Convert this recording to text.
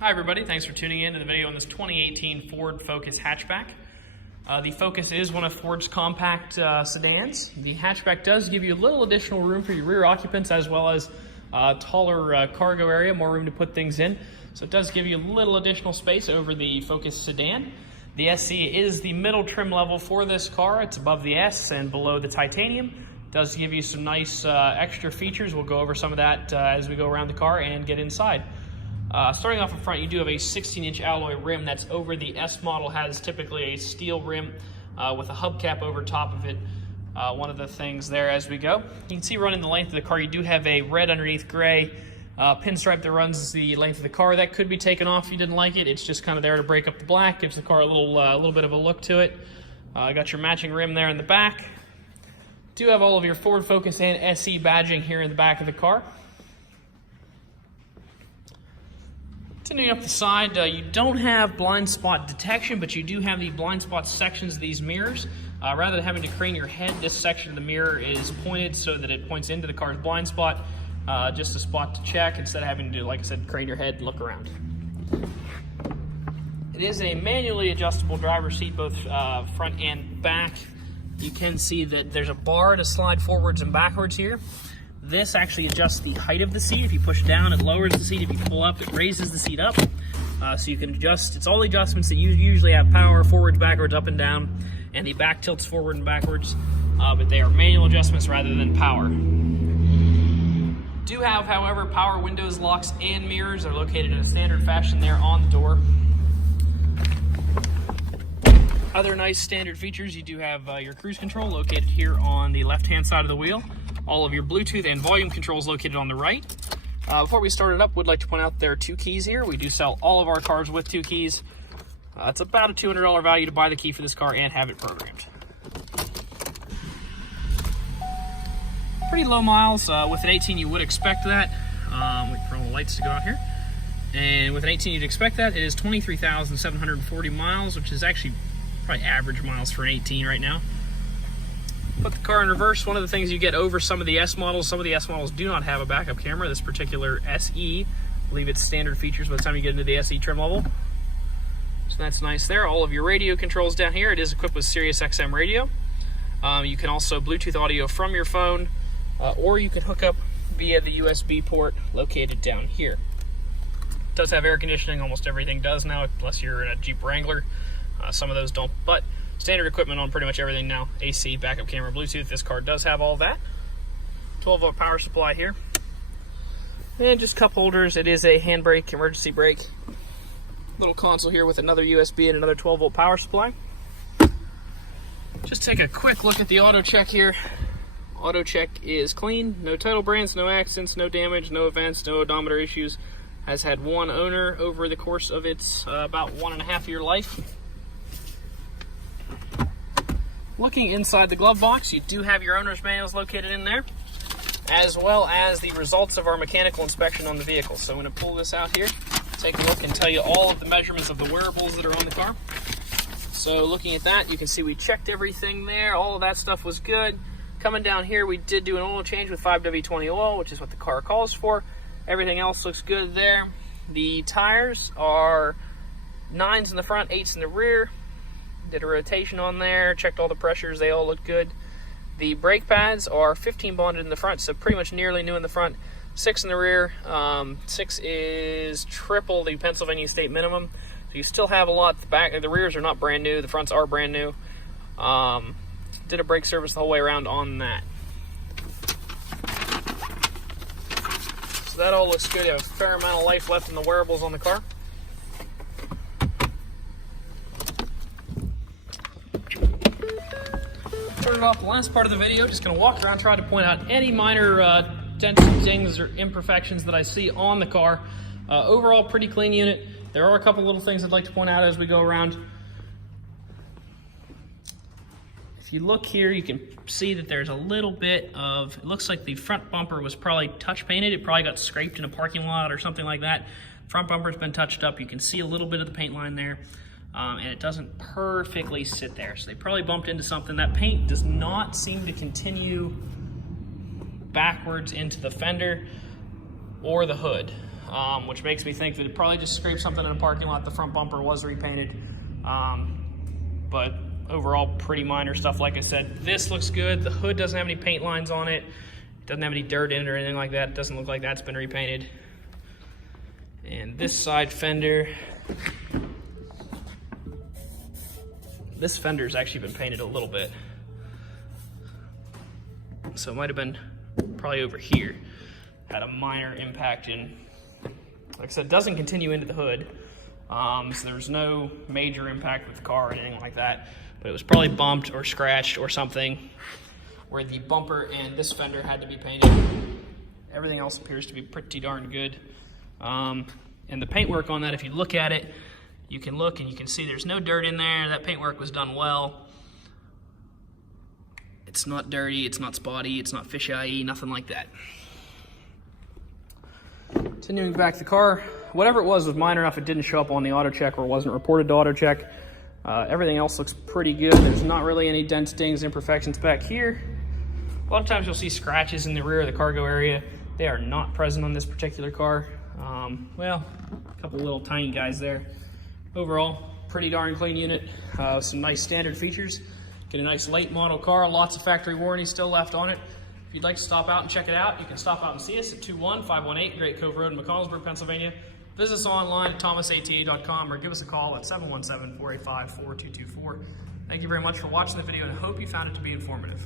Hi everybody, thanks for tuning in to the video on this 2018 Ford Focus hatchback. The Focus is one of Ford's compact sedans. The hatchback does give you a little additional room for your rear occupants as well as taller cargo area, more room to put things in. So it does give you a little additional space over the Focus sedan. The SE is the middle trim level for this car. It's above the S and below the titanium. It does give you some nice extra features. We'll go over some of that as we go around the car and get inside. Starting off in front, you do have a 16-inch alloy rim that's over the S model, has typically a steel rim with a hubcap over top of it. One of the things there as we go. You can see running the length of the car, you do have a red underneath gray pinstripe that runs the length of the car. That could be taken off if you didn't like it. It's just kind of there to break up the black, gives the car a little bit of a look to it. Got your matching rim there in the back. Do have all of your Ford Focus and SE badging here in the back of the car. Continuing up the side, you don't have blind spot detection, but you do have the blind spot sections of these mirrors. Rather than having to crane your head, this section of the mirror is pointed so that it points into the car's blind spot, just a spot to check instead of having to, like I said, crane your head and look around. It is a manually adjustable driver's seat, both front and back. You can see that there's a bar to slide forwards and backwards here. This actually adjusts the height of the seat. If you push down, it lowers the seat. If you pull up, it raises the seat up. So you can adjust. It's all the adjustments that you usually have: power, forwards, backwards, up and down, and the back tilts forward and backwards. But they are manual adjustments rather than power. Do have, however, power windows, locks, and mirrors. They're located in a standard fashion there on the door. Other nice standard features, you do have your cruise control located here on the left-hand side of the wheel. All of your Bluetooth and volume controls located on the right. Before we start it up, would like to point out there are 2 keys here. We do sell all of our cars with 2 keys. It's about a $200 value to buy the key for this car and have it programmed. Pretty low miles. With an 18, you would expect that. Wait for all the lights to go out here. And with an 18, you'd expect that. It is 23,740 miles, which is actually probably average miles for an 18 right now. Put the car in reverse. One of the things you get over some of the S models, some of the S models do not have a backup camera. This particular SE, I believe it's standard features by the time you get into the SE trim level. So that's nice there. All of your radio controls down here. It is equipped with Sirius XM radio. You can also Bluetooth audio from your phone, or you can hook up via the USB port located down here. It does have air conditioning. Almost everything does now, unless you're in a Jeep Wrangler. Some of those don't, but standard equipment on pretty much everything now. AC, backup camera, Bluetooth. This car does have all that. 12-volt power supply here. And just cup holders. It is a handbrake, emergency brake. Little console here with another USB and another 12-volt power supply. Just take a quick look at the auto check here. Auto check is clean. No title brands, no accidents, no damage, no events, no odometer issues. Has had 1 owner over the course of its about 1.5-year life. Looking inside the glove box, you do have your owner's manuals located in there, as well as the results of our mechanical inspection on the vehicle. So I'm going to pull this out here, take a look, and tell you all of the measurements of the wearables that are on the car. So looking at that, you can see we checked everything there. All of that stuff was good. Coming down here, we did do an oil change with 5W20 oil, which is what the car calls for. Everything else looks good there. The tires are 9s in the front, 8s in the rear. Did a rotation on there, checked all the pressures, they all look good. The brake pads are 15 bonded in the front, so pretty much nearly new in the front, 6 in the rear. 6 is triple the Pennsylvania state minimum, so you still have a lot. The rears are not brand new, the fronts are brand new. Did a brake service the whole way around on that. So that all looks good. You have a fair amount of life left in the wearables on the car. Turn it off the last part of the video. Just going to walk around, try to point out any minor dents, dings, or imperfections that I see on the car. Overall, pretty clean unit. There are a couple little things I'd like to point out as we go around. If you look here, you can see that there's a little bit of, it looks like the front bumper was probably touch painted. It probably got scraped in a parking lot or something like that. Front bumper's been touched up. You can see a little bit of the paint line there. And it doesn't perfectly sit there. So they probably bumped into something. That paint does not seem to continue backwards into the fender or the hood. which makes me think that it probably just scraped something in a parking lot. The front bumper was repainted, but overall pretty minor stuff. Like I said, this looks good. The hood doesn't have any paint lines on it. It doesn't have any dirt in it or anything like that. It doesn't look like that's been repainted. And this side fender, this fender's actually been painted a little bit. So it might have been probably over here. Had a minor impact in, like I said, it doesn't continue into the hood. So there's no major impact with the car or anything like that. But it was probably bumped or scratched or something where the bumper and this fender had to be painted. Everything else appears to be pretty darn good. And the paintwork on that, if you look at it, you can look and you can see there's no dirt in there. That paintwork was done well. It's not dirty, it's not spotty, it's not fisheye, nothing like that. Continuing back the car, whatever it was minor enough it didn't show up on the auto check or wasn't reported to auto check. Everything else looks pretty good. There's not really any dents, dings, imperfections back here. A lot of times you'll see scratches in the rear of the cargo area. They are not present on this particular car. Well, a couple little tiny guys there. Overall, pretty darn clean unit. Some nice standard features. Get a nice late model car, lots of factory warranty still left on it. If you'd like to stop out and check it out, you can stop out and see us at 21518 Great Cove Road in McConnellsburg, Pennsylvania. Visit us online at thomasata.com or give us a call at 717-485-4224. Thank you very much for watching the video and I hope you found it to be informative.